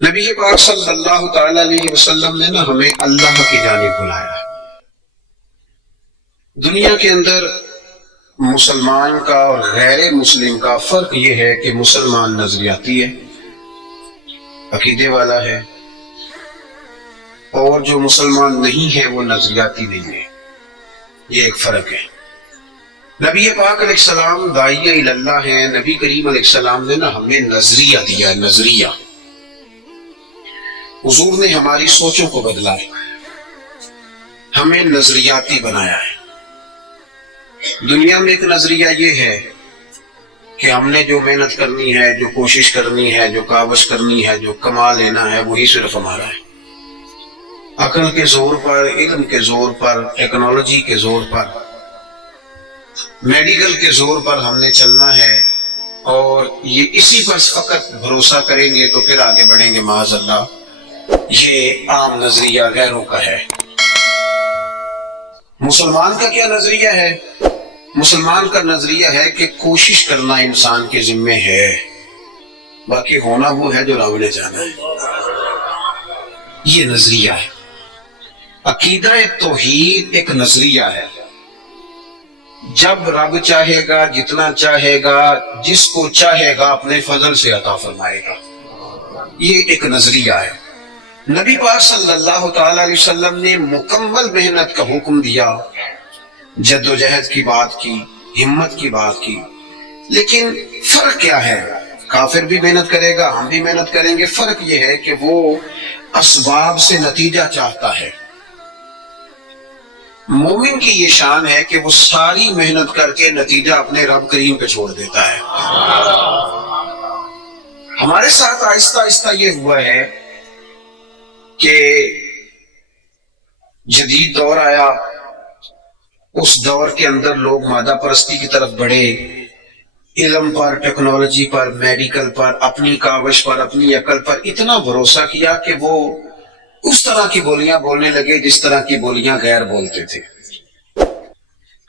نبی پاک صلی اللہ تعالی علیہ وسلم نے ہمیں اللہ کی جانب بلایا ہے۔ دنیا کے اندر مسلمان کا اور غیر مسلم کا فرق یہ ہے کہ مسلمان نظریاتی ہے، عقیدے والا ہے، اور جو مسلمان نہیں ہے وہ نظریاتی نہیں ہے۔ یہ ایک فرق ہے۔ نبی پاک علیہ السلام داعیہ الی اللہ ہیں۔ نبی کریم علیہ السلام نے ہمیں نظریہ دیا ہے، نظریہ۔ حضور نے ہماری سوچوں کو بدلا ہے، ہمیں نظریاتی بنایا ہے۔ دنیا میں ایک نظریہ یہ ہے کہ ہم نے جو محنت کرنی ہے، جو کوشش کرنی ہے، جو کاوش کرنی ہے، جو کما لینا ہے، وہی صرف ہمارا ہے۔ عقل کے زور پر، علم کے زور پر، ٹیکنالوجی کے زور پر، میڈیکل کے زور پر ہم نے چلنا ہے، اور یہ اسی پر فقط بھروسہ کریں گے تو پھر آگے بڑھیں گے معاذ اللہ۔ یہ عام نظریہ غیروں کا ہے۔ مسلمان کا کیا نظریہ ہے؟ مسلمان کا نظریہ ہے کہ کوشش کرنا انسان کے ذمے ہے، باقی ہونا وہ ہے جو رب نے جانا ہے۔ یہ نظریہ ہے۔ عقیدہ توحید ایک نظریہ ہے۔ جب رب چاہے گا، جتنا چاہے گا، جس کو چاہے گا اپنے فضل سے عطا فرمائے گا۔ یہ ایک نظریہ ہے۔ نبی پاک صلی اللہ تعالی علیہ وسلم نے مکمل محنت کا حکم دیا، جد و جہد کی بات کی، ہمت کی بات کی، لیکن فرق کیا ہے؟ کافر بھی محنت کرے گا، ہم بھی محنت کریں گے۔ فرق یہ ہے کہ وہ اسباب سے نتیجہ چاہتا ہے۔ مومن کی یہ شان ہے کہ وہ ساری محنت کر کے نتیجہ اپنے رب کریم پہ چھوڑ دیتا ہے۔ ہمارے ساتھ آہستہ آہستہ یہ ہوا ہے کہ جدید دور آیا، اس دور کے اندر لوگ مادہ پرستی کی طرف بڑھے، علم پر، ٹیکنالوجی پر، میڈیکل پر، اپنی کاوش پر، اپنی عقل پر اتنا بھروسہ کیا کہ وہ اس طرح کی بولیاں بولنے لگے جس طرح کی بولیاں غیر بولتے تھے۔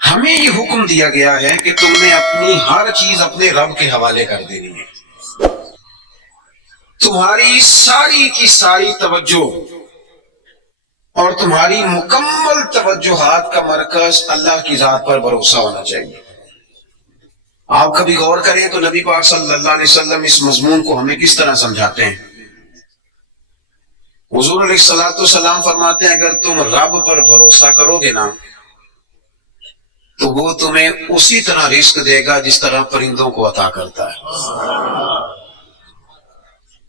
ہمیں یہ حکم دیا گیا ہے کہ تم نے اپنی ہر چیز اپنے رب کے حوالے کر دینی ہے۔ تمہاری ساری کی ساری توجہ اور تمہاری مکمل توجہات کا مرکز اللہ کی ذات پر بھروسہ ہونا چاہیے۔ آپ کبھی غور کریں تو نبی پاک صلی اللہ علیہ وسلم اس مضمون کو ہمیں کس طرح سمجھاتے ہیں۔ حضور علیہ الصلوۃ والسلام فرماتے ہیں اگر تم رب پر بھروسہ کرو گے نا تو وہ تمہیں اسی طرح رزق دے گا جس طرح پرندوں کو عطا کرتا ہے۔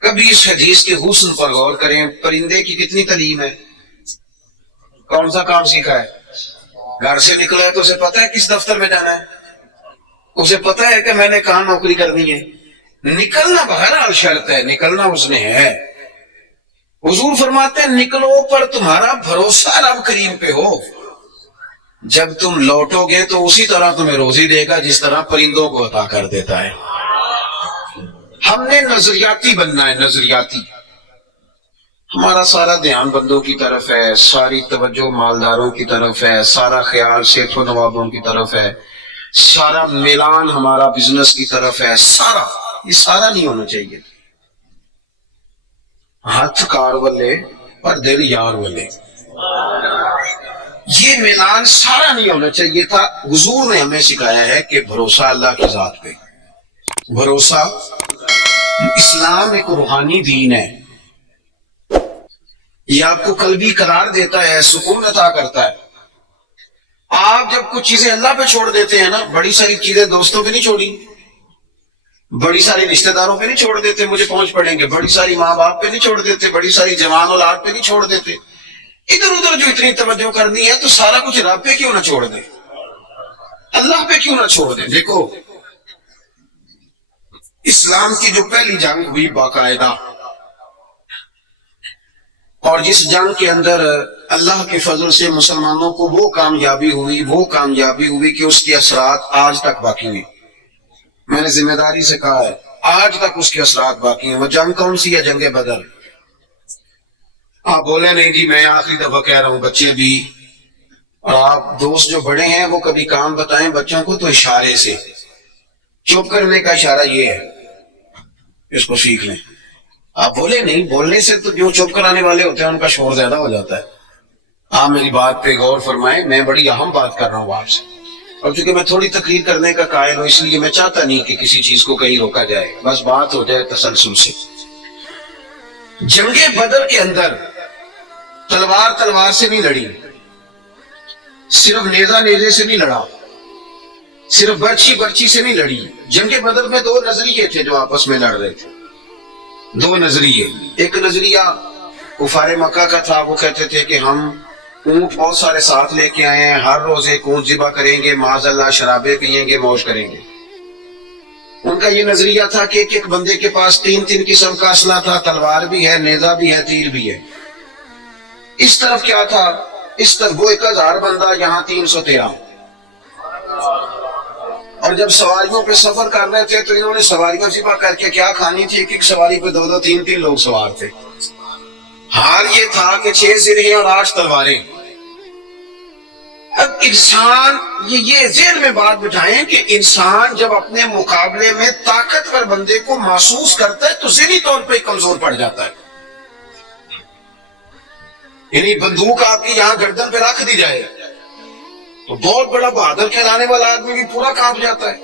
کبھی اس حدیث کے حسن پر غور کریں۔ پرندے کی کتنی تعلیم ہے، کون سا کام سیکھا ہے؟ گھر سے نکلا ہے تو اسے پتا ہے کس دفتر میں جانا ہے، اسے پتا ہے کہ میں نے کہاں نوکری کرنی ہے۔ نکلنا بہرحال شرط ہے، نکلنا اس نے ہے۔ حضور فرماتے ہیں نکلو پر تمہارا بھروسہ رب کریم پہ ہو، جب تم لوٹو گے تو اسی طرح تمہیں روزی دے گا جس طرح پرندوں کو عطا کر دیتا ہے۔ ہم نے نظریاتی بننا ہے، نظریاتی۔ ہمارا سارا دھیان بندوں کی طرف ہے، ساری توجہ مالداروں کی طرف ہے، سارا خیال صحت و نوابوں کی طرف ہے، سارا میلان ہمارا بزنس کی طرف ہے۔ سارا یہ سارا نہیں ہونا چاہیے۔ ہاتھ کار والے اور دل یار والے، یہ میلان سارا نہیں ہونا چاہیے تھا۔ حضور نے ہمیں سکھایا ہے کہ بھروسہ اللہ کی ذات پہ، بھروسہ۔ اسلام ایک روحانی دین ہے، یہ آپ کو قلبی قرار دیتا ہے، سکون عطا کرتا ہے۔ آپ جب کچھ چیزیں اللہ پہ چھوڑ دیتے ہیں نا، بڑی ساری چیزیں دوستوں پہ نہیں چھوڑی، بڑی ساری رشتہ داروں پہ نہیں چھوڑ دیتے مجھے پہنچ پڑیں گے، بڑی ساری ماں باپ پہ نہیں چھوڑ دیتے، بڑی ساری جوان اولاد پہ نہیں چھوڑ دیتے۔ ادھر ادھر جو اتنی توجہ کرنی ہے تو سارا کچھ رب پہ کیوں نہ چھوڑ دیں، اللہ پہ کیوں نہ چھوڑ دیں۔ دیکھو اسلام کی جو پہلی جنگ ہوئی باقاعدہ، اور جس جنگ کے اندر اللہ کے فضل سے مسلمانوں کو وہ کامیابی ہوئی کہ اس کے اثرات آج تک باقی ہیں۔ میں نے ذمہ داری سے کہا ہے آج تک اس کے اثرات باقی ہیں۔ وہ جنگ کون سی ہے؟ جنگ بدر۔ آپ بولے نہیں جی میں آخری دفعہ کہہ رہا ہوں، بچے بھی، اور آپ دوست جو بڑے ہیں وہ کبھی کام بتائیں بچوں کو تو اشارے سے، چپ کرنے کا اشارہ یہ ہے، اس کو سیکھ لیں۔ آپ بولے نہیں، بولنے سے تو جو چپ کرانے والے ہوتے ہیں ان کا شور زیادہ ہو جاتا ہے. آپ میری بات پہ غور فرمائیں، میں بڑی اہم بات کر رہا ہوں آپ سے، اور چونکہ میں تھوڑی تقریر کرنے کا قائل ہوں اس لیے میں چاہتا نہیں کہ کسی چیز کو کہیں روکا جائے، بس بات ہو جائے تسلسل سے. جنگ بدر کے اندر تلوار سے نہیں لڑی، صرف نیزہ نیزے سے نہیں لڑا، صرف برچی سے نہیں لڑی. جنگ بدر میں دو نظریے تھے جو آپس میں لڑ رہے تھے، دو نظریے. ایک نظریہ کفار مکہ کا تھا، وہ کہتے تھے کہ ہم اونٹ بہت سارے ساتھ لے کے آئے ہیں، ہر روز ایک اونٹ ذبح کریں گے، معاذ اللہ شرابے پیئیں گے، موج کریں گے. ان کا یہ نظریہ تھا کہ ایک بندے کے پاس تین قسم کا اسلحہ تھا، تلوار بھی ہے، نیزہ بھی ہے، تیر بھی ہے. اس طرف کیا تھا، اس طرف وہ 1000 بندہ، یہاں 313. اور جب سواریوں پہ سفر کر رہے تھے تو انہوں نے سواریاں ذبح کر کے کیا کھانی تھی، ایک سواری پہ 2 3 لوگ سوار تھے. حال یہ تھا کہ 6 زرہیں اور 8 تلواریں. اب انسان یہ ذہن میں بات بٹھائیں کہ انسان جب اپنے مقابلے میں طاقتور بندے کو محسوس کرتا ہے تو ذہنی طور پہ کمزور پڑ جاتا ہے. یعنی بندوق آپ کی یہاں گردن پہ رکھ دی جائے تو بہت بڑا بہادر کہلانے والا آدمی بھی پورا کانپ جاتا ہے.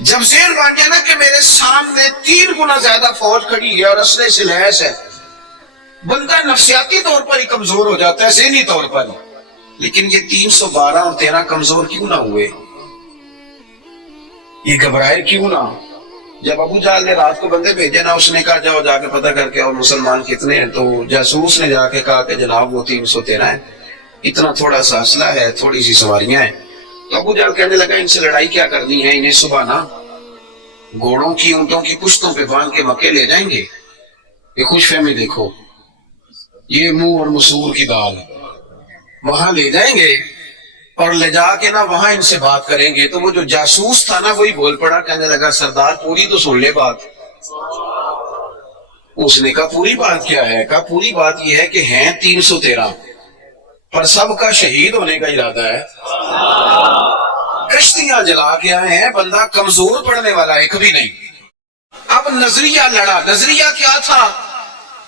جب ذہن بن گیا نا کہ میرے سامنے 3 گنا زیادہ فوج کھڑی ہے اور اسلحے سے لیس ہے، بندہ نفسیاتی طور پر ہی کمزور ہو جاتا ہے، ذہنی طور پر. لیکن یہ 312 اور 13 کمزور کیوں نہ ہوئے، یہ گھبرائے کیوں نہ؟ جب ابو جہل نے رات کو بندے بھیجے نا، اس نے کہا جاؤ جا کے پتہ کر کے اور مسلمان کتنے ہیں، تو جاسوس نے جا کے کہا کہ جناب وہ 313 ہے، اتنا تھوڑا سا اسلحہ ہے، تھوڑی سی سواریاں ہیں. تو ابو جہل کہنے لگا ان سے لڑائی کیا کرنی ہے، انہیں صبح نا گھوڑوں کی اونٹوں کی پشتوں پہ باندھ کے مکے لے جائیں گے. یہ خوش فہمی دیکھو، یہ منہ اور مسور کی دال، وہاں لے جائیں گے اور لے جا کے نا وہاں ان سے بات کریں گے. تو وہ جو جاسوس تھا نا وہی بول پڑا، کہنے لگا سردار پوری تو سن لے بات. اس نے کہا پوری بات کیا ہے؟ کہا پوری بات یہ ہے کہ ہیں 313 پر سب کا شہید ہونے کا ارادہ ہے، کشتیاں جلا کے آئے ہیں، بندہ کمزور پڑنے والا ایک بھی نہیں. اب نظریہ لڑا. نظریہ کیا تھا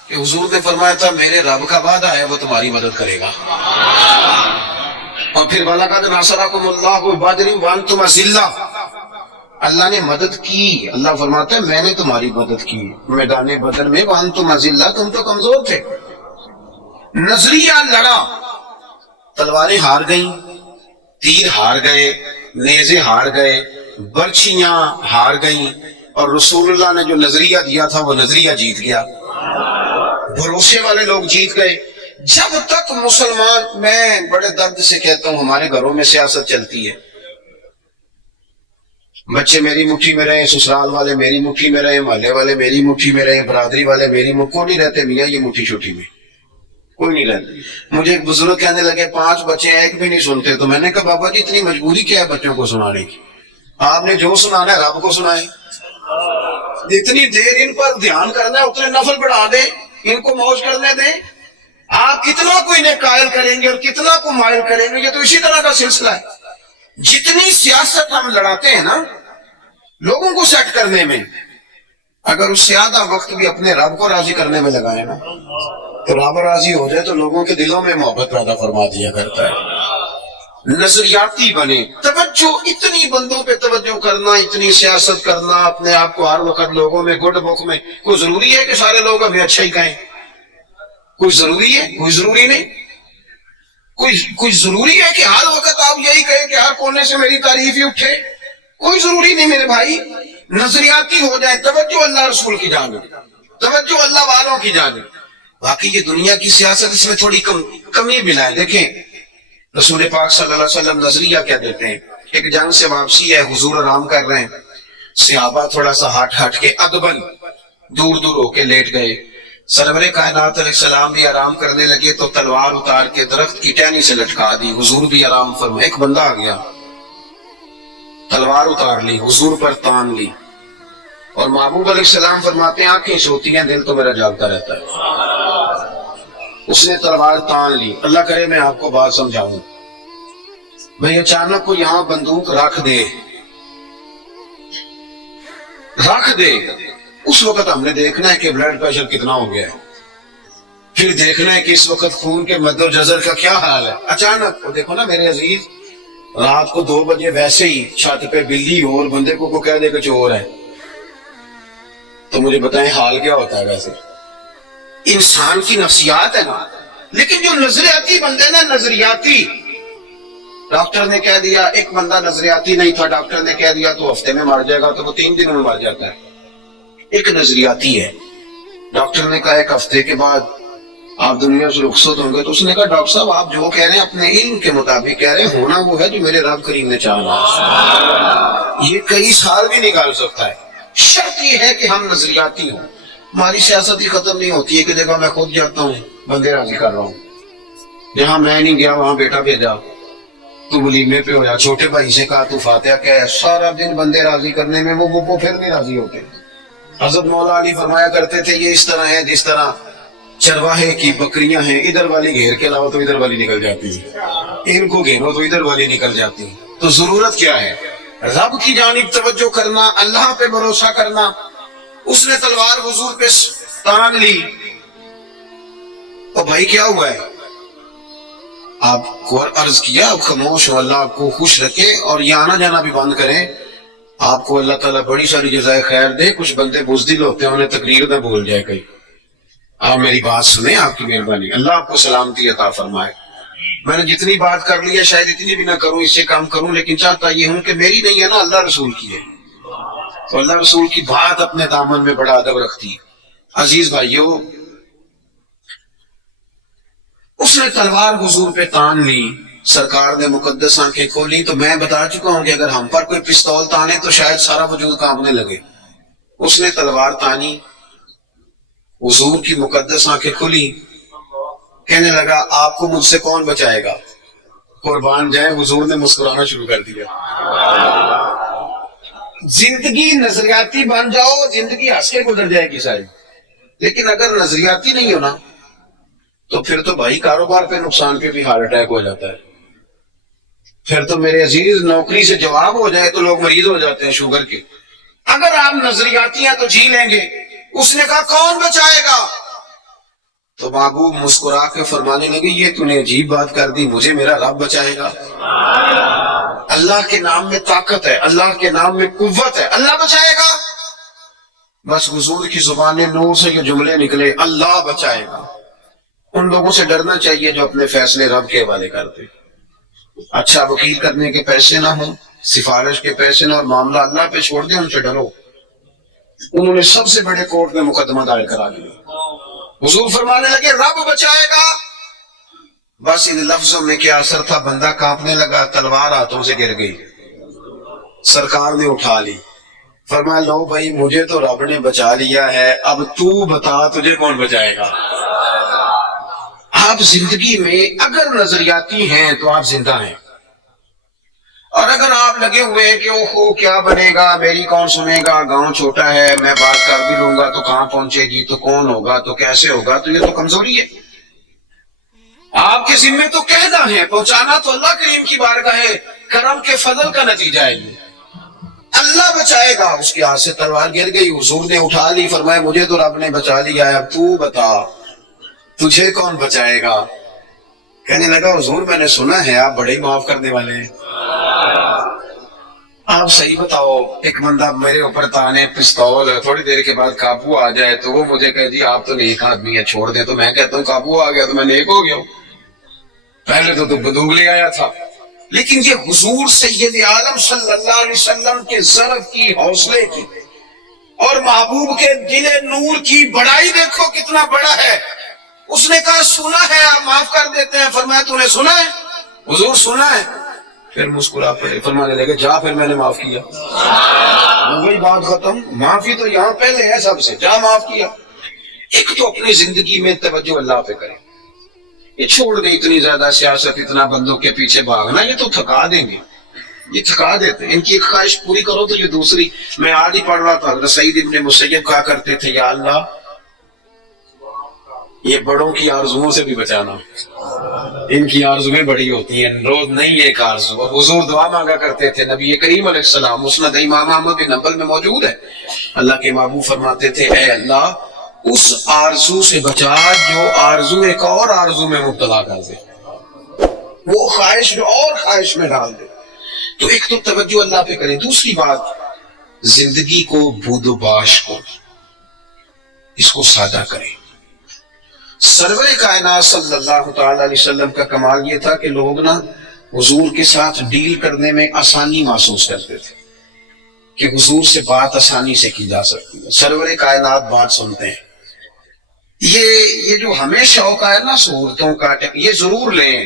کہ حضور نے فرمایا تھا میرے رب کا وعدہ ہے وہ تمہاری مدد کرے گا. اور پھر وَلَقَدْ نَصَرَكُمُ اللَّهُ بِبَدْرٍ وَأَنْتُمْ أَذِلَّةٌ، اللہ نے مدد کی. اللہ فرماتا ہے میں نے تمہاری مدد کی میدان بدر میں، وَأَنْتُمْ أَذِلَّةٌ، تم تو کمزور تھے. نظریہ لڑا، تلواریں ہار گئیں، تیر ہار گئے، نیزے ہار گئے، برچیاں ہار گئیں، اور رسول اللہ نے جو نظریہ دیا تھا وہ نظریہ جیت گیا. بھروسے والے لوگ جیت گئے. جب تک مسلمان، میں بڑے درد سے کہتا ہوں ہمارے گھروں میں سیاست چلتی ہے، بچے میری مٹھی میں رہے، سسرال والے میری مٹھی میں رہے، محلے والے میری مٹھی میں رہے، برادری والے میری مٹھی، کوئی نہیں رہتے میاں یہ مٹھی چھوٹی میں، کوئی نہیں رہتے. مجھے ایک بزرگ کہنے لگے 5 بچے ہیں ایک بھی نہیں سنتے. تو میں نے کہا بابا جی اتنی مجبوری کیا ہے بچوں کو سنانے کی؟ آپ نے جو سنانا ہے رب کو سنائے. جتنی دیر ان پر دھیان کرنا ہے اتنے نفل بڑھا دیں، ان کو موج کرنے دیں. آپ کتنا کو انہیں قائل کریں گے اور کتنا کو مائل کریں گے، یہ تو اسی طرح کا سلسلہ ہے. جتنی سیاست ہم لڑاتے ہیں نا لوگوں کو سیٹ کرنے میں، اگر اس سے آدھا وقت بھی اپنے رب کو راضی کرنے میں لگائے نا تو رب راضی ہو جائے تو لوگوں کے دلوں میں محبت پیدا فرما دیا کرتا ہے. نظریاتی بنے، توجہ، اتنی بندوں پہ توجہ کرنا، اتنی سیاست کرنا، اپنے آپ کو ہر وقت لوگوں میں گڈ بک میں. کوئی ضروری ہے کہ سارے لوگ ہمیں اچھا ہی کہیں؟ کوئی ضروری ہے؟ کوئی ضروری نہیں. کوئی ضروری ہے کہ ہر وقت آپ یہی کہیں کہ ہر کونے سے میری تعریف ہی اٹھے؟ کوئی ضروری نہیں میرے بھائی. نظریاتی ہو جائے، توجہ اللہ رسول کی جانب، توجہ اللہ والوں کی جانب. باقی یہ دنیا کی سیاست اس میں تھوڑی کمی ملا ہے. دیکھیں رسول پاک صلی اللہ علیہ وسلم نظریہ کیا دیتے ہیں. ایک جنگ سے واپسی ہے، حضور آرام کر رہے ہیں، صحابہ تھوڑا سا ہٹ کے ادبن دور ہو کے لیٹ گئے. سرور کائنات علیہ السلام بھی آرام کرنے لگے تو تلوار اتار کے درخت کی ٹہنی سے لٹکا دی. حضور بھی آرام فرمائے. ایک بندہ آ گیا، تلوار اتار لی، حضور پر تان لی، اور محبوب علیہ السلام فرماتے ہیں آنکھیں سوتی ہیں دل تو میرا جاگتا رہتا ہے. اس نے تلوار تان لی. اللہ کرے میں آپ کو بات سمجھاؤں. بھئی اچانک کو یہاں بندوق رکھ دے، اس وقت ہم نے دیکھنا ہے کہ بلڈ پریشر کتنا ہو گیا ہے، پھر دیکھنا ہے کہ اس وقت خون کے مد و جزر کا کیا حال ہے۔ اچانک وہ دیکھو نا میرے عزیز، رات کو 2 بجے ویسے ہی چھت پہ بلی ہو اور بندے کو کہہ دے کہ چور ہے، تو مجھے بتائیں حال کیا ہوتا ہے؟ ویسے انسان کی نفسیات ہے نا۔ لیکن جو نظریاتی بندے نا، نظریاتی، ڈاکٹر نے کہہ دیا، ایک بندہ نظریاتی نہیں تھا، ڈاکٹر نے کہہ دیا تو ہفتے میں مر جائے گا، تو وہ 3 دنوں میں مر جاتا ہے۔ ایک نظریاتی ہے، ڈاکٹر نے کہا 1 ہفتے کے بعد آپ دنیا سے رخصت ہوں گے، تو اس نے کہا ڈاکٹر صاحب آپ جو کہہ رہے ہیں اپنے علم کے مطابق کہہ رہے ہیں، ہونا وہ ہے جو میرے رب کریم نے چاہا۔ یہ کئی سال بھی نکال سکتا ہے، شرط یہ ہے کہ ہم نظریاتی ہوں۔ ہماری سیاست ہی ختم نہیں ہوتی ہے کہ دیکھو میں خود جاتا ہوں بندے راضی کر رہا ہوں، جہاں میں نہیں گیا وہاں بیٹا بھیجا، تو ولیمے پہ ہو جا، چھوٹے بھائی سے کہا تو فاتحہ کیا ہے، سارا دن بندے راضی کرنے میں وہ پھر نہیں راضی ہوتے۔ حضرت مولا علی فرمایا کرتے تھے یہ اس طرح ہے جس طرح چرواہے کی بکریاں ہیں، ادھر والی گھیر کے لاؤ تو ادھر والی نکل جاتی ہے، ان کو گھیرو تو ادھر والی نکل جاتی ہے۔ تو ضرورت کیا ہے؟ رب کی جانب توجہ کرنا، اللہ پہ بھروسہ کرنا۔ اس نے تلوار حضور پہ تان لی، تو بھائی کیا ہوا ہے؟ آپ کو عرض کیا آپ خاموش ہو، اللہ آپ کو خوش رکھے اور یہ آنا جانا بھی بند کریں، آپ کو اللہ تعالیٰ بڑی ساری جزائے خیر دے۔ کچھ بندے بزدل ہوتے ہیں، انہیں تقریر نہ بھول جائے کہیں، آپ میری بات سنیں، آپ کی مہربانی، اللہ آپ کو سلامتی عطا فرمائے۔ میں نے جتنی بات کر لی ہے شاید اتنی بھی نہ کروں، اس سے کام کروں، لیکن چاہتا یہ ہوں کہ میری نہیں ہے نا، اللہ رسول کی ہے، تو اللہ رسول کی بات اپنے دامن میں بڑا ادب رکھتی ہے۔ عزیز بھائیو، اس نے تلوار حضور پہ تان لی، سرکار نے مقدس آنکھیں کھولی۔ تو میں بتا چکا ہوں کہ اگر ہم پر کوئی پستول تانے تو شاید سارا وجود کانپنے لگے۔ اس نے تلوار تانی، حضور کی مقدس آنکھیں کھلی، کہنے لگا آپ کو مجھ سے کون بچائے گا؟ قربان جائے، حضور نے مسکرانا شروع کر دیا۔ زندگی نظریاتی بن جاؤ، زندگی ہنس کے گزر جائے گی ساری، لیکن اگر نظریاتی نہیں ہونا تو پھر تو بھائی کاروبار پہ نقصان پہ بھی ہارٹ اٹیک ہو جاتا ہے، پھر تو میرے عزیز نوکری سے جواب ہو جائے تو لوگ مریض ہو جاتے ہیں شوگر کے۔ اگر آپ نظریاتی ہیں تو جی لیں گے۔ اس نے کہا کون بچائے گا؟ تو محبوب مسکرا کے فرمانے لگے یہ تو نے عجیب بات کر دی، مجھے میرا رب بچائے گا۔ اللہ کے نام میں طاقت ہے، اللہ کے نام میں قوت ہے، اللہ بچائے گا۔ بس حضور کی زبان نور سے یہ جملے نکلے، اللہ بچائے گا۔ ان لوگوں سے ڈرنا چاہیے جو اپنے فیصلے رب کے حوالے کرتے۔ اچھا وکیل کرنے کے پیسے نہ ہوں، سفارش کے پیسے نہ، اور معاملہ اللہ پہ چھوڑ دیں، ان سے ڈرو۔ انہوں نے سب سے بڑے کورٹ میں مقدمہ دائر کرا دیا۔ حضور فرمانے لگے رب بچائے گا۔ بس ان لفظوں میں کیا اثر تھا، بندہ کانپنے لگا، تلوار ہاتھوں سے گر گئی، سرکار نے اٹھا لی، فرمایا لو بھائی مجھے تو رب نے بچا لیا ہے، اب تو بتا تجھے کون بچائے گا۔ آپ زندگی میں اگر نظریاتی ہیں تو آپ زندہ ہیں، اور اگر آپ لگے ہوئے ہیں کہ اوہو کیا بنے گا، میری کون سنے گا، گاؤں چھوٹا ہے، میں بات کر بھی لوں گا تو کہاں پہنچے گی، تو کون ہوگا، تو کیسے ہوگا، تو یہ تو کمزوری ہے۔ آپ کے ذمے تو کہنا ہے، پہنچانا تو اللہ کریم کی بارگاہ ہے، کرم کے فضل کا نتیجہ ہے یہ، اللہ بچائے گا۔ اس کے ہاتھ سے تلوار گر گئی، حضور نے اٹھا لی، فرمایا مجھے تو رب نے بچا لیا ہے، اب تو بتا تجھے کون بچائے گا۔ کہنے لگا حضور میں نے سنا ہے آپ بڑے ہی معاف کرنے والے ہیں، آپ صحیح بتاؤ، ایک بندہ میرے اوپر تانے پستول، تھوڑی دیر کے بعد قابو آ جائے تو وہ مجھے کہہ جی آپ تو نیک آدمی ہیں چھوڑ دیں، تو میں کہتا ہوں قابو آ گیا تو میں نیک ہو گیا ہوں، پہلے تو بندوق لے آیا تھا۔ لیکن یہ حضور سید عالم صلی اللہ علیہ وسلم کے ضرب کی، حوصلے کی، اور محبوب کے دل نور کی بڑائی دیکھو کتنا بڑا ہے۔ اس نے کہا سنا ہے آپ معاف کر دیتے ہیں، فرمایا تو نے سنا ہے؟ حضور سنا ہے۔ پھر مسکرا پڑے، فرمانے لگے جا پھر میں نے معاف کیا۔ وہی بات ختم، معافی تو یہاں پہلے ہے سب سے، جا معاف کیا۔ ایک تو اپنی زندگی میں توجہ اللہ پہ کریں، یہ چھوڑ دیں اتنی زیادہ سیاست، اتنا بندوں کے پیچھے بھاگنا، یہ تو تھکا دیں گے، یہ تھکا دیتے ہیں۔ ان کی ایک خواہش پوری کرو تو یہ دوسری۔ میں آج ہی پڑھ رہا تھا، حضرت سعید ابن مسیب کہا کرتے تھے یا اللہ یہ بڑوں کی آرزوؤں سے بھی بچانا، ان کی آرزویں بڑی ہوتی ہیں، روز نہیں ایک آرزو۔ اور حضور دعا مانگا کرتے تھے، نبی کریم علیہ السلام، مسند امام احمد بن حنبل میں موجود ہے، اللہ کے محبوب فرماتے تھے اے اللہ اس آرزو سے بچا جو آرزو ایک اور آرزو میں مبتلا کر دے، وہ خواہش جو اور خواہش میں ڈال دے۔ تو ایک تو توجہ اللہ پہ کریں، دوسری بات زندگی کو بود و باش کو، اس کو سادہ کریں۔ سرور کائنات صلی اللہ تعالی علیہ وسلم کا کمال یہ تھا کہ لوگ نا حضور کے ساتھ ڈیل کرنے میں آسانی محسوس کرتے تھے کہ حضور سے بات آسانی سے کی جا سکتی ہے، سرور کائنات بات سنتے ہیں۔ یہ جو ہمیں شوق ہے نا سہولتوں کا، یہ ضرور لیں،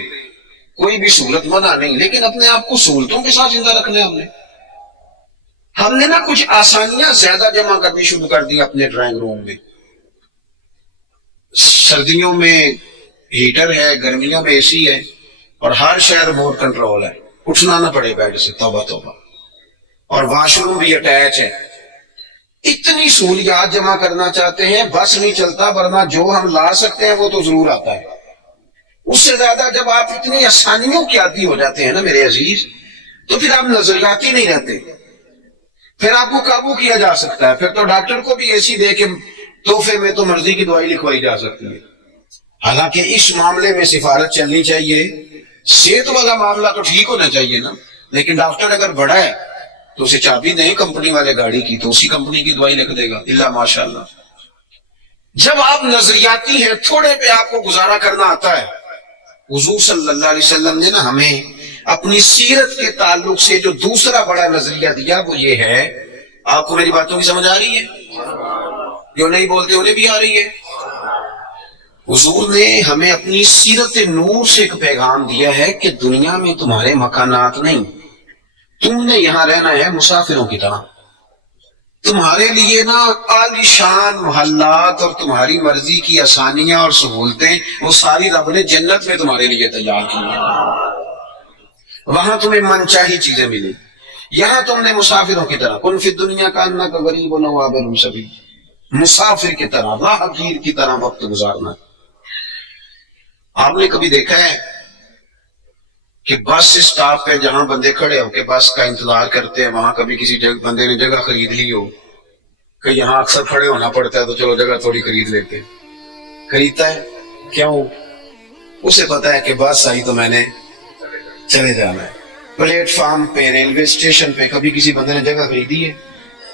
کوئی بھی سہولت منع نہیں، لیکن اپنے آپ کو سہولتوں کے ساتھ زندہ رکھنا ہے۔ ہم نے نا کچھ آسانیاں زیادہ جمع کرنی شروع کر دی اپنے ڈرائنگ روم میں۔ سردیوں میں ہیٹر ہے، گرمیوں میں اے سی ہے، اور ہر شہر ریموٹ کنٹرول ہے، اٹھنا نہ پڑے بیڈ سے، توبہ توبہ، اور واش روم بھی اٹیچ ہے۔ اتنی سہولیات جمع کرنا چاہتے ہیں، بس نہیں چلتا، ورنہ جو ہم لا سکتے ہیں وہ تو ضرور آتا ہے۔ اس سے زیادہ جب آپ اتنی آسانیوں کے عادی ہو جاتے ہیں نا میرے عزیز، تو پھر آپ نظریاتی نہیں رہتے، پھر آپ کو قابو کیا جا سکتا ہے، پھر تو ڈاکٹر کو بھی ایسی دے کے تحفے میں تو مرضی کی دوائی لکھوائی جا سکتی ہے۔ حالانکہ اس معاملے میں سفارت چلنی چاہیے، صحت والا معاملہ تو ٹھیک ہونا چاہیے نا، لیکن ڈاکٹر اگر بڑا ہے تو اسے چابی دیں کمپنی والے گاڑی کی، تو اسی کمپنی کی دوائی لکھ دے گا، اللہ ماشاء اللہ۔ جب آپ نظریاتی ہیں، تھوڑے پہ آپ کو گزارا کرنا آتا ہے۔ حضور صلی اللہ علیہ وسلم نے نا ہمیں اپنی سیرت کے تعلق سے جو دوسرا بڑا نظریہ دیا وہ یہ ہے، آپ کو میری باتوں کی سمجھ آ رہی ہے؟ جو نہیں بولتے انہیں بھی آ رہی ہے۔ حضور نے ہمیں اپنی سیرت نور سے ایک پیغام دیا ہے کہ دنیا میں تمہارے مکانات نہیں، تم نے یہاں رہنا ہے مسافروں کی طرح۔ تمہارے لیے نا عالیشان محلات اور تمہاری مرضی کی آسانیاں اور سہولتیں وہ ساری رب نے جنت میں تمہارے لیے تیار کی ہیں، وہاں تمہیں من چاہی چیزیں ملی۔ یہاں تم نے مسافروں کی طرح، کن فی الدنیا کانک غریب و عابر سبیل، مسافر کی طرح، راہگیر کی طرح وقت گزارنا۔ آپ نے کبھی دیکھا ہے کہ بس اسٹاپ پہ جہاں بندے کھڑے ہو کے بس کا انتظار کرتے ہیں، وہاں کبھی کسی بندے نے جگہ خرید لی ہو کہ یہاں اکثر کھڑے ہونا پڑتا ہے تو چلو جگہ تھوڑی خرید لیتے، خریدتا ہے کیوں؟ اسے پتا ہے کہ بس آئی تو میں نے چلے جانا ہے۔ پلیٹ فارم پہ، ریلوے اسٹیشن پہ کبھی کسی بندے نے جگہ خریدی ہے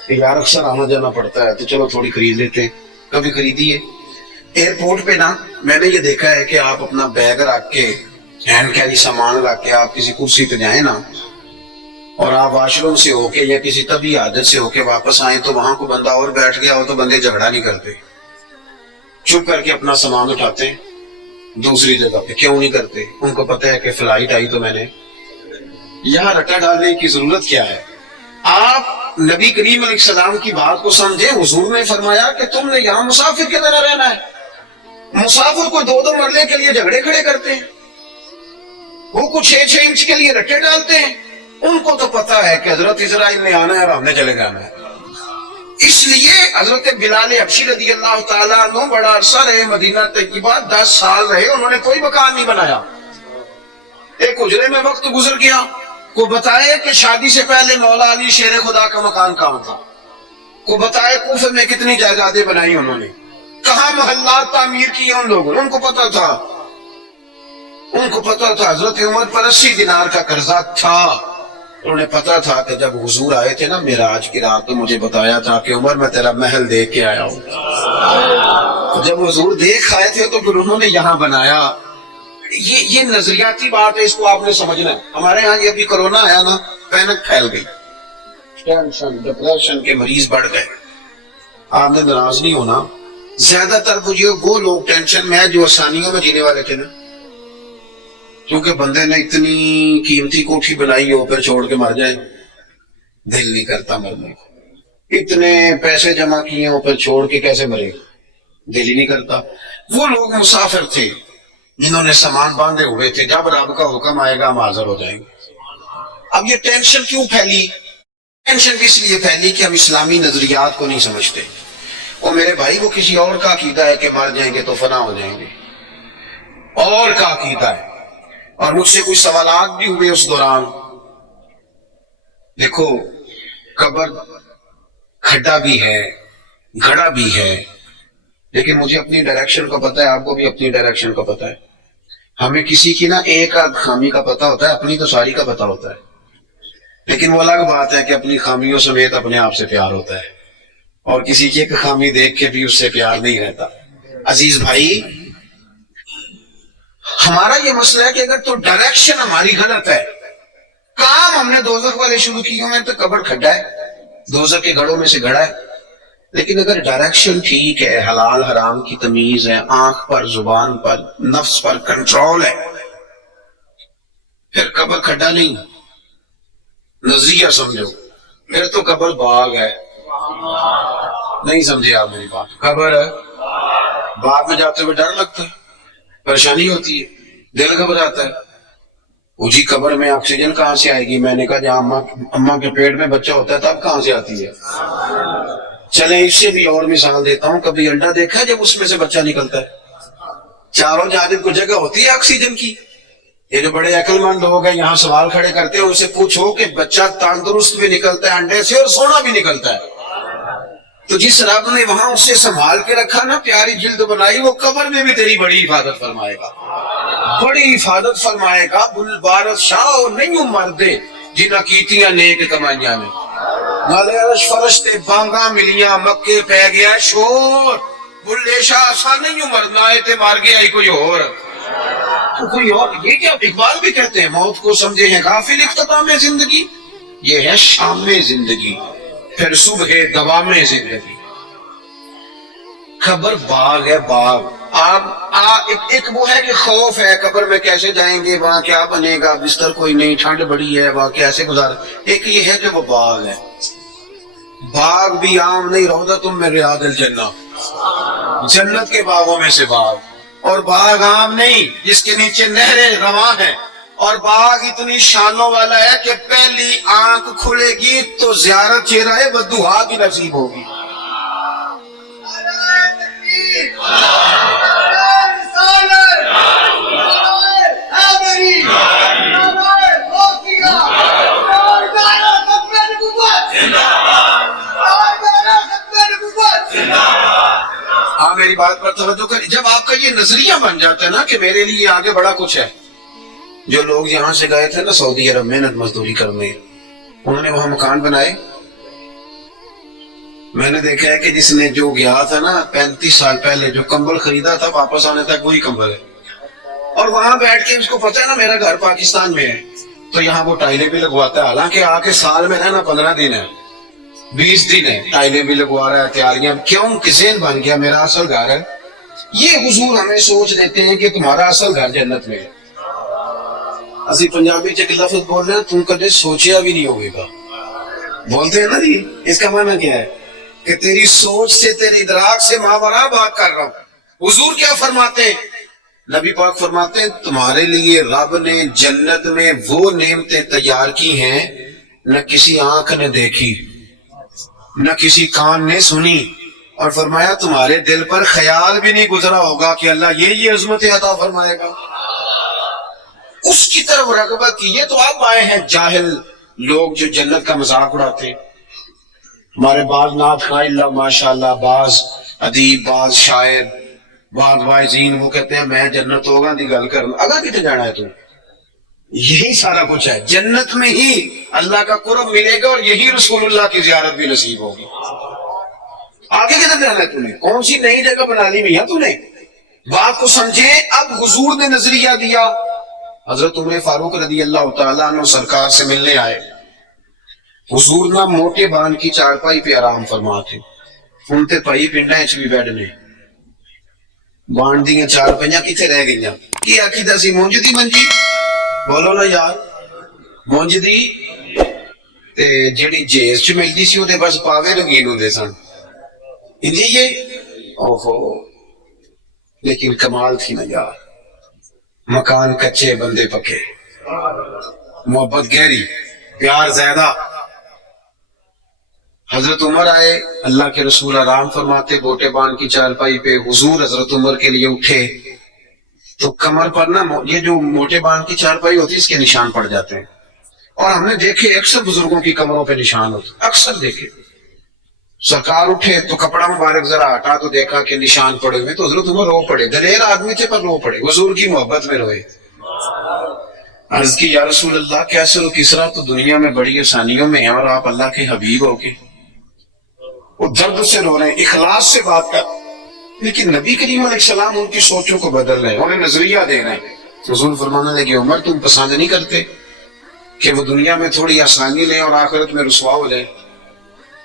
کہ یار اکثر آنا جانا پڑتا ہے تو چلو تھوڑی خرید لیتے، کبھی خریدی ہے؟ ایئرپورٹ پہ نا میں نے یہ دیکھا ہے کہ آپ اپنا بیگ رکھ کے، ہینڈ کیری سامان رکھ کے آپ کسی کرسی پہ جائیں نا، اور آپ واش روم سے ہو کے یا کسی طبی عادت سے ہو کے واپس آئیں تو وہاں کو بندہ اور بیٹھ گیا ہو تو بندے جھگڑا نہیں کرتے، چپ کر کے اپنا سامان اٹھاتے ہیں دوسری جگہ پہ۔ کیوں نہیں کرتے؟ ان کو پتہ ہے کہ فلائٹ آئی تو میں نے یہاں رٹا ڈالنے کی ضرورت کیا ہے؟ آپ نبی کریم علیہ السلام کی بات کو سمجھے۔ حضور نے فرمایا کہ تم نے یہاں مسافر کی طرح رہنا ہے۔ مسافر کو 2 مرلے کے لیے جھگڑے کھڑے کرتے ہیں، وہ کچھ 6 انچ کے لیے رٹے ڈالتے ہیں، ان کو تو پتا ہے کہ حضرت اسرائیل نے آنا ہے اور ہم نے چلے جانا ہے۔ اس لیے حضرت بلال حبشی رضی اللہ تعالیٰ عنہ بڑا عرصہ رہے مدینہ طیبہ، 10 سال رہے، انہوں نے کوئی مکان نہیں بنایا۔ ایک حجرے میں وقت گزر گیا، کو بتائے کہ شادی سے پہلے مولا علی شیر خدا کا مکان کہاں تھا، کو بتائے کوفے میں کتنی جائیدادیں بنائی انہوں نے، کہاں محلات تعمیر کیے ان لوگوں نے، ان کو پتا تھا۔ ان کو پتا تھا حضرت عمر پر 80 دینار کا قرضہ تھا، انہوں نے پتا تھا کہ جب حضور آئے تھے نا معراج کی رات تو مجھے بتایا تھا کہ عمر میں تیرا محل دیکھ کے آیا ہوں۔ جب حضور دیکھ آئے تھے تو پھر انہوں نے یہاں بنایا۔ یہ نظریاتی بات ہے، اس کو آپ نے سمجھنا ہے۔ ہمارے ہاں یہ ابھی کرونا آیا نا، پینک پھیل گئی، ٹینشن ڈپریشن کے مریض بڑھ گئے۔ آپ نے ناراض نہیں ہونا، زیادہ تر وہ لوگ ٹینشن میں ہیں جو آسانیوں میں جینے والے تھے نا، کیونکہ بندے نے اتنی قیمتی کوٹھی بنائی ہو پھر چھوڑ کے مر جائے، دل نہیں کرتا مرنے کو۔ اتنے پیسے جمع کیے ہو پھر چھوڑ کے کیسے مرے، دل ہی نہیں کرتا۔ وہ لوگ مسافر تھے جنہوں نے سامان باندھے ہوئے تھے، جب رب کا حکم آئے گا ہم حاضر ہو جائیں گے۔ اب یہ ٹینشن کیوں پھیلی؟ ٹینشن اس لیے پھیلی کہ ہم اسلامی نظریات کو نہیں سمجھتے۔ اور میرے بھائی وہ کسی اور کا عقیدہ ہے کہ مر جائیں گے تو فنا ہو جائیں گے، اور کا عقیدہ ہے. اور مجھ سے کچھ سوالات بھی ہوئے اس دوران. دیکھو قبر کھڈا بھی ہے، گھڑا بھی ہے، لیکن مجھے اپنی ڈائریکشن کا پتہ ہے، آپ کو بھی اپنی ڈائریکشن کا پتہ ہے. ہمیں کسی کی نا ایک آدھ خامی کا پتہ ہوتا ہے، اپنی تو ساری کا پتہ ہوتا ہے. لیکن وہ الگ بات ہے کہ اپنی خامیوں سمیت اپنے آپ سے پیار ہوتا ہے، اور کسی کی ایک خامی دیکھ کے بھی اس سے پیار نہیں رہتا. عزیز بھائی، ہمارا یہ مسئلہ ہے کہ اگر تو ڈائریکشن ہماری غلط ہے، کام ہم نے دوزخ والے شروع کیے ہیں تو قبر کھڈا ہے، دوزخ کے گھڑوں میں سے گھڑا ہے. لیکن اگر ڈائریکشن ٹھیک ہے، حلال حرام کی تمیز ہے، آنکھ پر، زبان پر، نفس پر کنٹرول ہے، پھر قبر کھڈا نہیں، نظریہ سمجھو، پھر تو قبر باغ ہے. نہیں سمجھے آپ میری بات؟ قبر ہے، باغ میں جاتے ہوئے ڈر لگتا ہے، پریشانی ہوتی ہے، دل گھبراتا ہے. وہ جی قبر میں آکسیجن کہاں سے آئے گی؟ میں نے کہا جہاں اماں کے پیٹ میں بچہ ہوتا ہے تب کہاں سے آتی ہے؟ چلیں اس سے بھی اور مثال دیتا ہوں. کبھی انڈا دیکھا ہے جب اس میں سے بچہ نکلتا ہے؟ چاروں جانب کو جگہ ہوتی ہے آکسیجن کی. یہ جو بڑے عقل مند لوگ ہیں یہاں سوال کھڑے کرتے ہیں، ان سے پوچھو کہ بچہ تندرست بھی نکلتا ہے انڈے سے اور سونا بھی نکلتا ہے. تو جس رب نے وہاں اسے سنبھال کے رکھا نا، پیاری جلد بنائی، وہ قبر میں بھی تیری بڑی حفاظت فرمائے گا، بڑی حفاظت فرمائے گا. بل بارت شاہ نہیں مردے جنہ کیتیاں نیک کمائیاں نے، نالے عرش فرشتے بانگا ملیاں، مکے پہ گیا شور. بلے شاہ آسان نہیں مرنا ہے تے مار گیا ہی کوئی اور. تو کوئی اور، یہ کیا اقبال بھی کہتے ہیں، موت کو سمجھے ہیں غافل اختتام زندگی، یہ ہے شام زندگی، پھر صبح دوام زندگی. قبر باغ ہے، باغ. ایک وہ ہے کہ خوف ہے قبر میں کیسے جائیں گے، وہاں کیا بنے گا، بستر کوئی نہیں، ٹھنڈ بڑی ہے، وہاں کیسے گزار. ایک یہ ہے کہ وہ باغ ہے. باغ بھی عام نہیں، روضۃ من ریاض الجنہ، جنت کے باغوں میں سے باغ. اور باغ عام نہیں جس کے نیچے نہریں رواں ہیں. اور باغ اتنی شانوں والا ہے کہ پہلی آنکھ کھلے گی تو زیارت چہرہ بدوہا کی نصیب ہوگی. ہاں میری بات پر توجہ کریں. جب آپ کا یہ نظریہ بن جاتا ہے نا کہ میرے لیے آگے بڑا کچھ ہے. جو لوگ یہاں سے گئے تھے نا سعودی عرب محنت مزدوری کرنے، انہوں نے وہاں مکان بنائے. میں نے دیکھا ہے کہ جس نے جو گیا تھا نا 35 سال پہلے جو کمبل خریدا تھا، واپس آنے تک وہی کمبل ہے. اور وہاں بیٹھ کے اس کو پتا ہے نا میرا گھر پاکستان میں ہے، تو یہاں وہ ٹائلیں بھی لگواتا ہے. حالانکہ آ کے سال میں رہنا 15 دن ہے، 20 دن ہے، ٹائلیں بھی لگوا رہا ہے، تیاریاں. کیوں؟ کسین بن گیا میرا اصل گھر ہے. یہ حضور ہمیں سوچ دیتے ہیں کہ تمہارا اصل گھر جنت میں ہے. اسی پنجابی چ لفظ بول رہے ہیں، تم کدے سوچیا بھی نہیں ہوگے گا، بولتے ہیں نا جی. اس کا معنی کیا ہے؟ کہ تیری سوچ سے، تیری ادراک سے ماورا بات کر رہا ہوں. حضور کیا فرماتے ہیں؟ نبی پاک فرماتے ہیں تمہارے لیے رب نے جنت میں وہ نعمتیں تیار کی ہیں نہ کسی آنکھ نے دیکھی، نہ کسی کان نے سنی. اور فرمایا تمہارے دل پر خیال بھی نہیں گزرا ہوگا کہ اللہ یہ عظمت عطا فرمائے گا. اس کی طرف رغبت کی. یہ تو آپ آئے ہیں جاہل لوگ جو جنت کا مذاق اڑاتے. ہمارے بعض نعت خواہ اللہ ماشاء اللہ، بعض ادیب، بعض شاعر، بعض واعظین، وہ کہتے ہیں میں جنت ہوگا دی گل کرنا. اگر کتنے جانا ہے تو یہی سارا کچھ ہے. جنت میں ہی اللہ کا قرب ملے گا اور یہی رسول اللہ کی زیارت بھی نصیب ہوگی. آگے کدھر جانا ہے تمہیں؟ کون سی نئی جگہ بنا لی میاں تو نے؟ بات کو سمجھے. اب حضور نے نظریہ دیا. حضرت عمر فاروق رضی اللہ تعالیٰ عنہ سرکار سے ملنے آئے. حضور نہ موٹے بان کی چارپائی پہ آرام فرماتے، ان تے پائی پنڈا چ بھی بیٹھ نے. بان دیاں چارپائیاں کتنے رہ گئی؟ کی عقیدہ سی؟ مونج دی منجی. بولو نا یار، مونج دی تے جیڑی جیز چ ملدی سی وہ بس پاوے رنگین ہوندے سن. جی یہ اوہو، لیکن کمال تھی نا یار. مکان کچے، بندے پکے، محبت گہری، پیار زیادہ. حضرت عمر آئے، اللہ کے رسول آرام فرماتے گوٹے باندھ کی چارپائی پہ، حضور حضرت عمر کے لیے اٹھے تو کمر پر نا یہ جو موٹے باندھ کی چارپائی ہوتی ہے اس کے نشان پڑ جاتے ہیں، اور ہم نے دیکھے اکثر بزرگوں کی کمروں پہ نشان ہوتے، اکثر دیکھے۔ سرکار اٹھے تو کپڑا مبارک ذرا ہٹا تو دیکھا کہ نشان پڑے ہوئے، تو حضرت عمر رو پڑے، دلیر آدمی تھے پر رو پڑے، حضور کی محبت میں روئے۔ عرض کی یا رسول اللہ کیسر و کسرا تو دنیا میں بڑی آسانیوں میں ہیں اور آپ اللہ کے حبیب ہو کے، وہ درد سے رو رہے ہیں، اخلاص سے بات کر، لیکن نبی کریم علیہ السلام ان کی سوچوں کو بدل رہے ہیں، انہیں نظریہ دے رہے ہیں۔ حضور فرمانے لگے عمر تم پسند نہیں کرتے کہ وہ دنیا میں تھوڑی آسانی لیں اور آخرت میں رسوا ہو جائیں،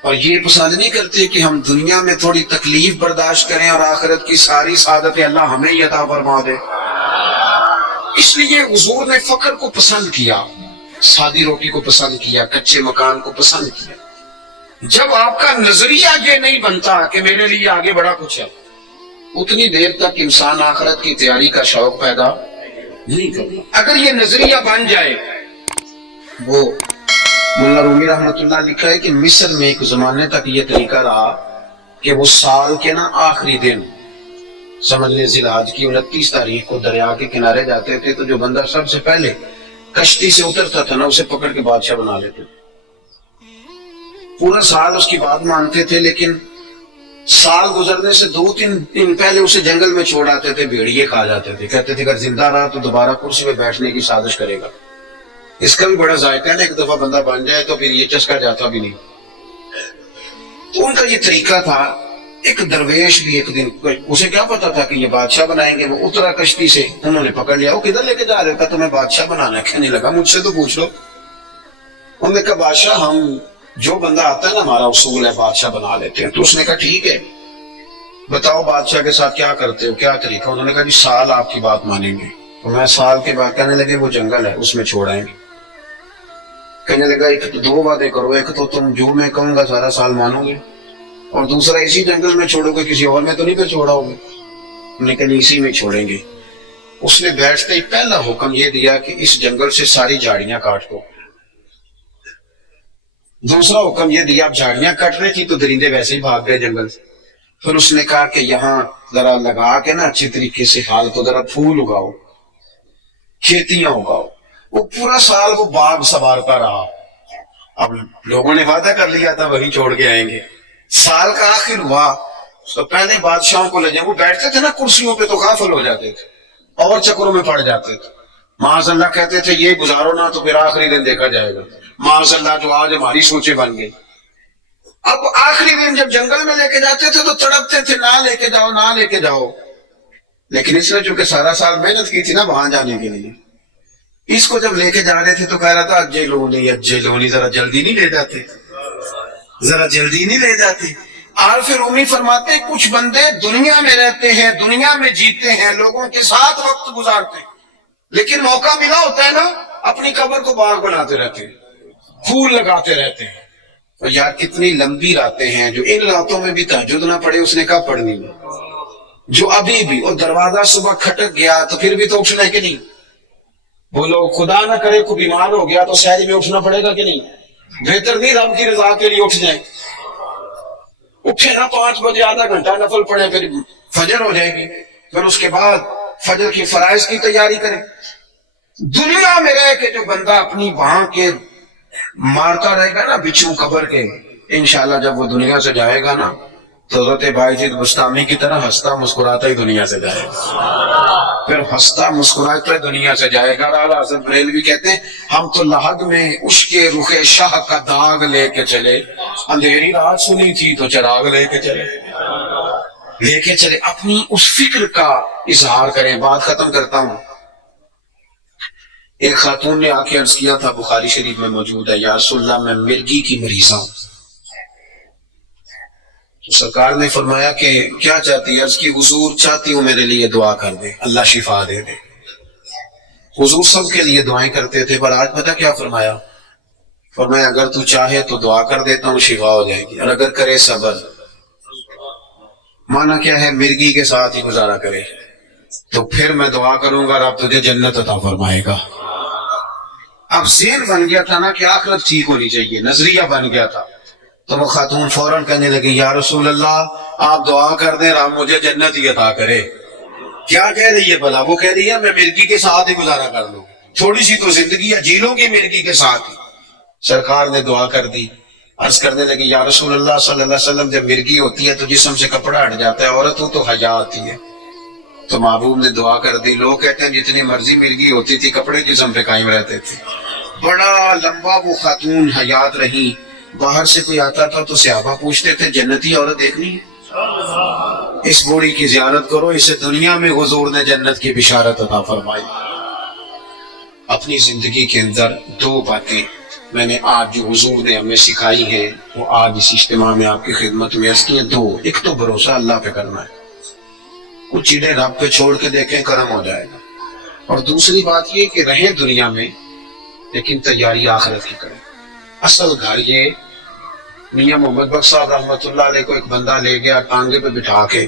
اور یہ پسند نہیں کرتے کہ ہم دنیا میں تھوڑی تکلیف برداشت کریں اور آخرت کی ساری سعادت اللہ ہمیں ہی عطا فرما دے۔ اس لیے حضور نے فقر کو پسند کیا، سادی روٹی کو پسند کیا، کچے مکان کو پسند کیا۔ جب آپ کا نظریہ یہ نہیں بنتا کہ میرے لیے آگے بڑا کچھ ہے، اتنی دیر تک انسان آخرت کی تیاری کا شوق پیدا نہیں کرتا۔ اگر یہ نظریہ بن جائے، وہ مولا رومی رحمۃ اللہ لکھا ہے کہ مصر میں ایک زمانے تک یہ طریقہ رہا کہ وہ سال کے نا آخری دن، سمجھ لیں ذی الحج کی 29 تاریخ کو دریا کے کنارے جاتے تھے، تو جو بندہ سب سے پہلے کشتی سے اترتا تھا نا اسے پکڑ کے بادشاہ بنا لیتے، پورا سال اس کی بات مانتے تھے، لیکن سال گزرنے سے 2-3 دن پہلے اسے جنگل میں چھوڑ آتے تھے، بھیڑیے کھا جاتے تھے، کہتے تھے اگر زندہ رہا تو دوبارہ کرسی پہ بیٹھنے کی سازش کرے گا۔ اس کا بھی بڑا ذائقہ ہے نا، ایک دفعہ بندہ بن جائے تو پھر یہ چسکا جاتا بھی نہیں۔ تو ان کا یہ طریقہ تھا۔ ایک درویش بھی ایک دن، اسے کیا پتا تھا کہ یہ بادشاہ بنائیں گے، وہ اترا کشتی سے، انہوں نے پکڑ لیا، وہ کدھر لے کے جا رہے تھا، تمہیں بادشاہ بنانا ہے؟ کہنے لگا مجھ سے تو پوچھ لو۔ انہوں نے کہا بادشاہ ہم جو بندہ آتا ہے نا ہمارا اصول ہے بادشاہ بنا لیتے ہیں۔ تو اس نے کہا ٹھیک ہے بتاؤ بادشاہ کے ساتھ کیا کرتے ہو، کیا طریقہ؟ انہوں نے کہا جی سال آپ کی بات مانیں گے۔ تو میں سال کے بعد کہنے لگے وہ جنگل ہے اس میں چھوڑ آئیں گے۔ کہنے لگا ایک تو 2 وعدے کرو، ایک تو تم جو میں کہوں گا سارا سال مانو گے، اور دوسرا اسی جنگل میں چھوڑو گے، کسی اور میں تو نہیں پھر چھوڑاؤ گے؟ لیکن اسی میں چھوڑیں گے۔ اس نے بیٹھتے ہی پہلا حکم یہ دیا کہ اس جنگل سے ساری جھاڑیاں کاٹ دو۔ دوسرا حکم یہ دیا، اب جھاڑیاں کٹ رہی تھی تو درندے ویسے ہی بھاگ گئے جنگل سے۔ پھر اس نے کہا کہ یہاں ذرا لگا کے نا اچھی طریقے سے حال تو ذرا پھول اگاؤ، کھیتیاں اگاؤ۔ وہ پورا سال وہ باغ سنوارتا رہا۔ اب لوگوں نے وعدہ کر لیا تھا وہی چھوڑ کے آئیں گے۔ سال کا آخر ہوا تو پہلے بادشاہوں کو لے جائیں، وہ بیٹھتے تھے نا کرسیوں پہ تو غافل ہو جاتے تھے اور چکروں میں پڑ جاتے تھے۔ معاذ اللہ کہتے تھے یہ گزارو نا تو پھر آخری دن دیکھا جائے گا۔ معاذ اللہ جو آج ہماری سوچیں بن گئی۔ اب آخری دن جب جنگل میں لے کے جاتے تھے تو تڑپتے تھے نہ لے کے جاؤ نہ لے کے جاؤ، لیکن اس نے چونکہ سارا سال محنت کی تھی نا وہاں جانے کے لیے، اس کو جب لے کے جا رہے تھے تو کہہ رہا تھا اجلونی ذرا جلدی نہیں لے جاتے، ذرا جلدی نہیں لے جاتے۔ عارف رومی فرماتے ہیں کچھ بندے دنیا میں رہتے ہیں، دنیا میں جیتے ہیں، لوگوں کے ساتھ وقت گزارتے ہیں، لیکن موقع ملا ہوتا ہے نا اپنی قبر کو باغ بناتے رہتے ہیں، پھول لگاتے رہتے ہیں۔ اور یار کتنی لمبی راتیں ہیں، جو ان راتوں میں بھی تہجد نہ پڑے اس نے کہا پڑھنی ہے، جو ابھی بھی، اور دروازہ صبح کھٹک گیا تو پھر بھی تو اٹھنا ہے کہ نہیں؟ بولو خدا نہ کرے کوئی بیمار ہو گیا تو سحری میں اٹھنا پڑے گا کہ نہیں؟ بہتر نہیں رب کی رضا کے لیے اٹھ جائیں، اٹھے نا 5 بجے آدھا گھنٹہ نفل پڑھے، پھر فجر ہو جائے گی، پھر اس کے بعد فجر کی فرائض کی تیاری کریں۔ دنیا میں رہ کے جو بندہ اپنی وہاں کے مارتا رہے گا نا بچھو قبر کے، انشاءاللہ جب وہ دنیا سے جائے گا نا تو حضرت بائیجید بستامی کی طرح ہنستا مسکراتا ہی دنیا سے جائے گا، پھر ہنستا مسکراتا ہی دنیا سے جائے گا۔ اعلیٰ حضرت بریلوی کہتے ہیں ہم تو لحد میں عشق رخ شاہ کا داغ لے کے چلے، اندھیری رات سنی تھی تو چراغ لے کے چلے، اپنی اس فکر کا اظہار کریں۔ بات ختم کرتا ہوں۔ ایک خاتون نے آ کے عرض کیا تھا، بخاری شریف میں موجود ہے، یا رسول اللہ میں مرگی کی مریض ہوں۔ تو سرکار نے فرمایا کہ کیا چاہتی؟ عرض کی حضور چاہتی ہوں میرے لیے دعا کر دے، اللہ شفا دے دے۔ حضور سب کے لیے دعائیں کرتے تھے، پر آج پتہ کیا فرمایا؟ فرمایا اگر تو چاہے تو دعا کر دیتا ہوں شفا ہو جائے گی، اور اگر کرے صبر۔ مانا کیا ہے؟ مرگی کے ساتھ ہی گزارا کرے، تو پھر میں دعا کروں گا رب تجھے جنت عطا فرمائے گا۔ اب ذہن بن گیا تھا نا کہ آخرت ٹھیک ہونی چاہیے، نظریہ بن گیا تھا، تو وہ خاتون فوراً کہنے لگی یا رسول اللہ آپ دعا کر دیں رب مجھے جنت ہی عطا کرے. کیا کہہ رہی ہے بھلا؟ وہ کہہ رہی ہے میں مرغی کے ساتھ ہی گزارا کر لوں، تھوڑی سی تو زندگی ہے، جی لوں گی مرغی کے ساتھ ہی. سرکار نے دعا کر دی. عرض کرنے لگی یا رسول اللہ صلی اللہ علیہ وسلم جب مرغی ہوتی ہے تو جسم سے کپڑا ہٹ جاتا ہے، عورت ہو تو حیا آتی ہے. تو محبوب نے دعا کر دی. لوگ کہتے ہیں جتنی مرضی مرغی ہوتی تھی کپڑے جسم پہ قائم رہتے تھے. بڑا لمبا وہ خاتون حیات رہی. باہر سے کوئی آتا تھا تو صحابہ پوچھتے تھے جنتی عورت دیکھنی ہے؟ اس بوڑھی کی زیارت کرو، اسے دنیا میں حضور نے جنت کی بشارت عطا فرمائی. اپنی زندگی کے اندر دو باتیں میں نے آج جو حضور نے ہمیں سکھائی ہیں وہ آج اس اجتماع میں آپ کی خدمت میں عرض کی ہیں. دو، ایک تو بھروسہ اللہ پہ کرنا ہے، کچھ چیزیں رب پہ چھوڑ کے دیکھیں کرم ہو جائے گا. اور دوسری بات یہ کہ رہیں دنیا میں لیکن تیاری آخرت کی کریں. اصل گھر یہ میاں محمد بخش صاحب رحمۃ اللہ علیہ کو ایک بندہ لے گیا ٹانگے پہ بٹھا کے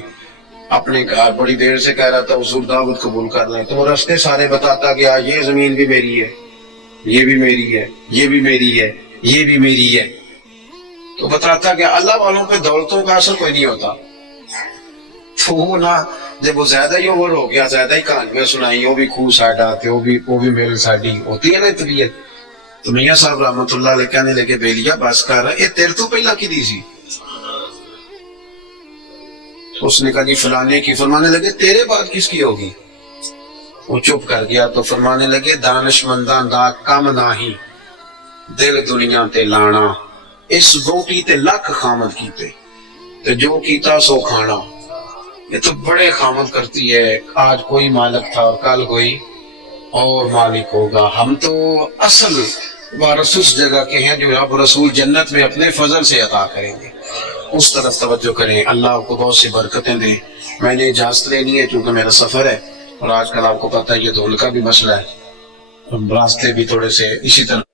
اپنے گھر، بڑی دیر سے کہہ رہا تھا حضور دعوت قبول کر لیں. تو وہ رستے سارے بتاتا گیا یہ زمین بھی میری ہے، یہ بھی میری ہے، یہ بھی میری ہے، یہ بھی میری ہے. تو بتاتا گیا اللہ والوں پہ دولتوں کا اثر کوئی نہیں ہوتا. تو وہ نہ جب وہ زیادہ ہی اوور ہو گیا، زیادہ ہی کہانیاں سنائی، وہ بھی خوہ ساڈا تے وہ بھی میرے ساڈی ہوتی ہے نا طبیعت. تو میاں صاحب رحمۃ اللہ علیہ کہنے لگے بیلیا بس کر، یہ تیرے تو پہلا کی دی سی. اس نے کہا جی فلانے کی. فرمانے لگے تیرے بعد کس کی ہوگی؟ وہ چپ کر گیا. تو فرمانے لگے دانش منداں دا کم ناہی دل دنیا تے لانا، اس بوٹی تے لکھ خامد کیتے تے جو کیتا سو کھانا. یہ تو بڑے خامد کرتی ہے، آج کوئی مالک تھا اور کل کوئی اور مالک ہوگا. ہم تو اصل وارث اس جگہ کے ہیں جو رب رسول جنت میں اپنے فضل سے عطا کریں گے، اس طرف توجہ کریں. اللہ کو بہت سی برکتیں دیں. میں نے اجازت لینی ہے کیونکہ میرا سفر ہے، اور آج کل آپ کو پتہ ہے یہ دھول کا بھی مسئلہ ہے، راستے بھی تھوڑے سے اسی طرح